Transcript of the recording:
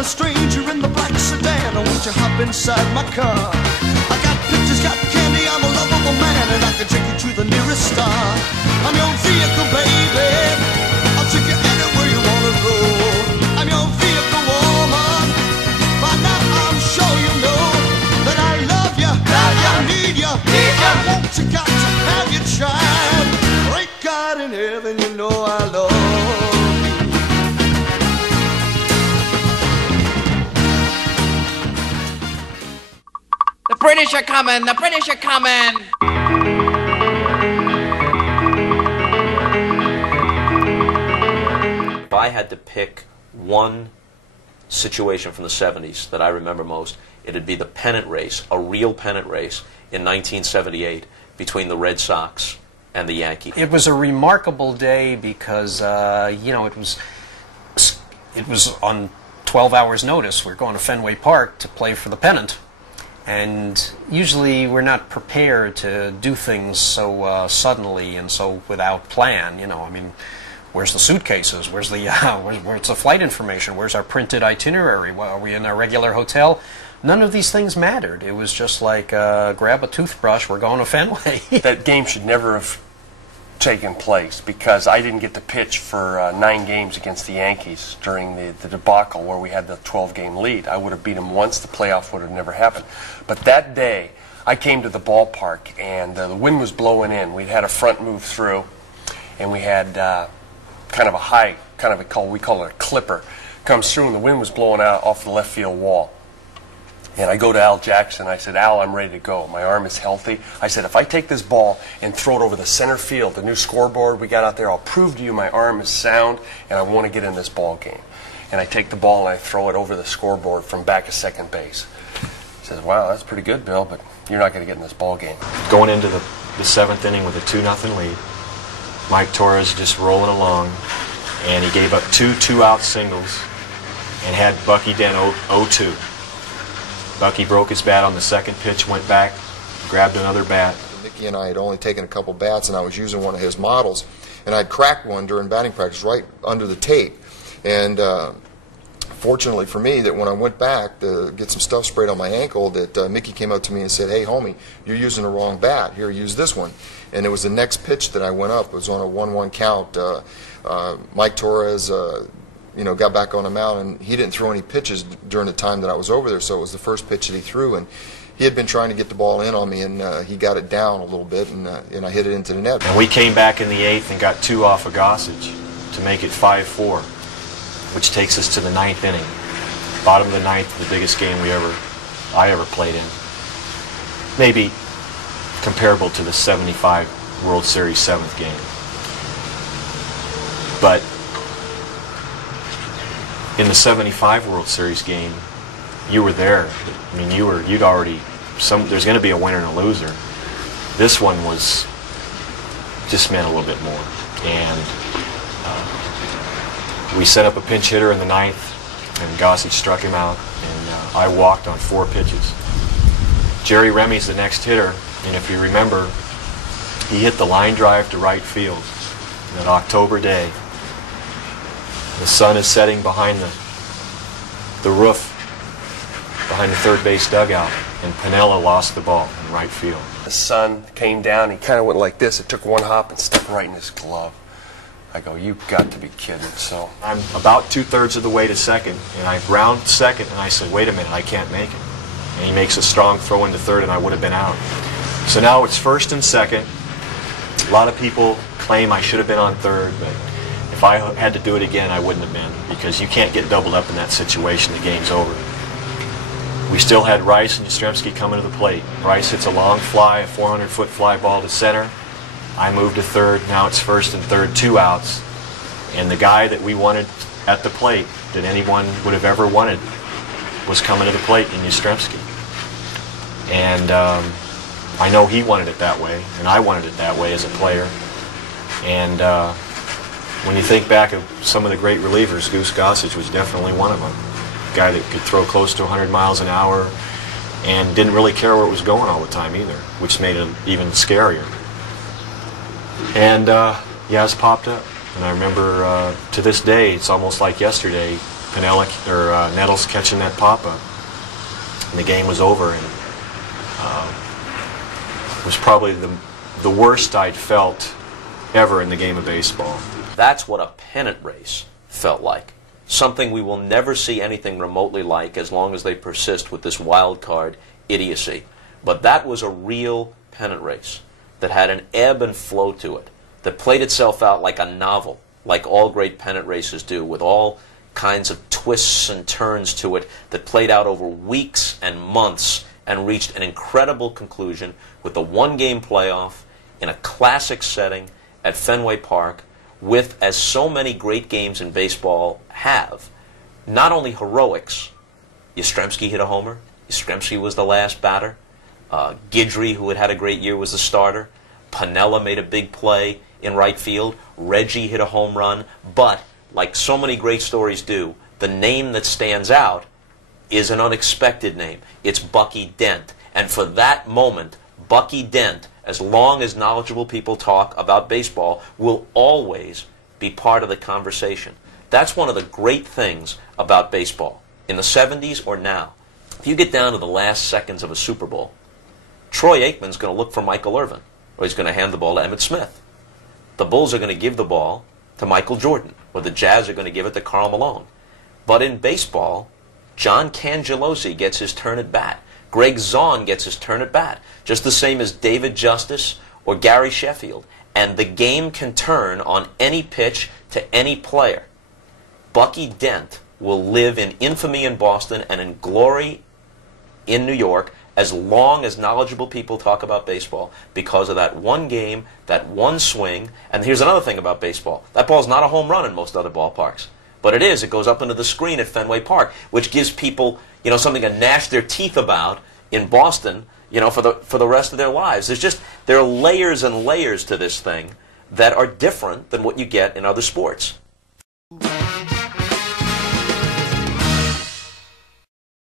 a stranger in the black sedan. Won't you hop inside my car? I got pictures, got candy, I'm a lovable man, and I can take you to the nearest star. I'm your vehicle, baby. I'll take you anywhere you wanna go. I'm your vehicle, woman. By now I'm sure you know that I love you, I need you, I want you, got to have your child. Great God in heaven, you know I love you. The British are coming, the British are coming. If I had to pick one situation from the 70s that I remember most, it'd be the pennant race, a real pennant race in 1978 between the Red Sox and the Yankees. It was a remarkable day because, you know, it was on 12 hours' notice. We're going to Fenway Park to play for the pennant. And usually we're not prepared to do things so suddenly and so without plan. You know, I mean, where's the suitcases? Where's the where's the flight information? Where's our printed itinerary? Well, are we in our regular hotel? None of these things mattered. It was just like grab a toothbrush. We're going to Fenway. That game should never have taken place because I didn't get to pitch for 9 games against the Yankees during the debacle where we had the 12-game lead. I would have beat them once. The playoff would have never happened. But that day, I came to the ballpark, and the wind was blowing in. We'd had a front move through, and we had kind of a high, we call it a clipper, comes through, and the wind was blowing out off the left field wall. And I go to Al Jackson. I said, Al, I'm ready to go. My arm is healthy. I said, if I take this ball and throw it over the center field, the new scoreboard we got out there, I'll prove to you my arm is sound, and I want to get in this ball game. And I take the ball and I throw it over the scoreboard from back of second base. He says, wow, that's pretty good, Bill, but you're not going to get in this ball game. Going into the 7th inning with a 2-0 lead, Mike Torres just rolling along, and he gave up 2 two-out singles and had Bucky Dent 0-2. Bucky broke his bat on the second pitch, went back, grabbed another bat. Mickey and I had only taken a couple bats, and I was using one of his models, and I'd cracked one during batting practice right under the tape. And fortunately for me, that when I went back to get some stuff sprayed on my ankle, that Mickey came up to me and said, hey, homie, you're using the wrong bat. Here, use this one. And it was the next pitch that I went up. It was on a 1-1 count. Mike Torres got back on the mound, and he didn't throw any pitches during the time that I was over there, so it was the first pitch that he threw, and he had been trying to get the ball in on me, and he got it down a little bit, and I hit it into the net. And we came back in the 8th and got 2 off of Gossage to make it 5-4, which takes us to the 9th inning. Bottom of the 9th, the biggest game I ever played in. Maybe comparable to the 75 World Series 7th game. But in the 75 World Series game, you were there. I mean, you'd already, there's going to be a winner and a loser. This one just meant a little bit more. And we set up a pinch hitter in the 9th, and Gossage struck him out, and I walked on 4 pitches. Jerry Remy's the next hitter, and if you remember, he hit the line drive to right field that October day. The sun is setting behind the roof, behind the third base dugout, and Piniella lost the ball in right field. The sun came down, he kind of went like this. It took one hop and stepped right in his glove. I go, you've got to be kidding. So I'm about 2/3 of the way to second, and I round second, and I said, wait a minute, I can't make it. And he makes a strong throw into third, and I would have been out. So now it's first and second. A lot of people claim I should have been on third, but if I had to do it again, I wouldn't have been, because you can't get doubled up in that situation. The game's over. We still had Rice and Yastrzemski coming to the plate. Rice hits a long fly, a 400-foot fly ball to center. I moved to third. Now it's first and third, 2 outs. And the guy that we wanted at the plate, that anyone would have ever wanted, was coming to the plate in Yastrzemski. And I know he wanted it that way, and I wanted it that way as a player. And when you think back of some of the great relievers, Goose Gossage was definitely one of them. A guy that could throw close to 100 miles an hour and didn't really care where it was going all the time either, which made it even scarier. And Yaz popped up. And I remember to this day, it's almost like yesterday, Nettles catching that pop-up. And the game was over, and it was probably the worst I'd felt ever in the game of baseball. That's what a pennant race felt like. Something we will never see anything remotely like as long as they persist with this wild card idiocy. But that was a real pennant race that had an ebb and flow to it, that played itself out like a novel, like all great pennant races do, with all kinds of twists and turns to it, that played out over weeks and months and reached an incredible conclusion with the one-game playoff in a classic setting at Fenway Park, with, as so many great games in baseball have, not only heroics. Yastrzemski hit a homer. Yastrzemski was the last batter. Guidry, who had a great year, was the starter. Piniella made a big play in right field. Reggie hit a home run. But, like so many great stories do, the name that stands out is an unexpected name. It's Bucky Dent. And for that moment, Bucky Dent, as long as knowledgeable people talk about baseball, will always be part of the conversation. That's one of the great things about baseball, in the 70s or now. If you get down to the last seconds of a Super Bowl, Troy Aikman's going to look for Michael Irvin, or he's going to hand the ball to Emmitt Smith. The Bulls are going to give the ball to Michael Jordan, or the Jazz are going to give it to Karl Malone. But in baseball, John Cangelosi gets his turn at bat. Greg Zahn gets his turn at bat, just the same as David Justice or Gary Sheffield. And the game can turn on any pitch to any player. Bucky Dent will live in infamy in Boston and in glory in New York as long as knowledgeable people talk about baseball, because of that one game, that one swing. And here's another thing about baseball. That ball's not a home run in most other ballparks. But it is. It goes up into the screen at Fenway Park, which gives people, something to gnash their teeth about in Boston, for the rest of their lives. There are layers and layers to this thing that are different than what you get in other sports.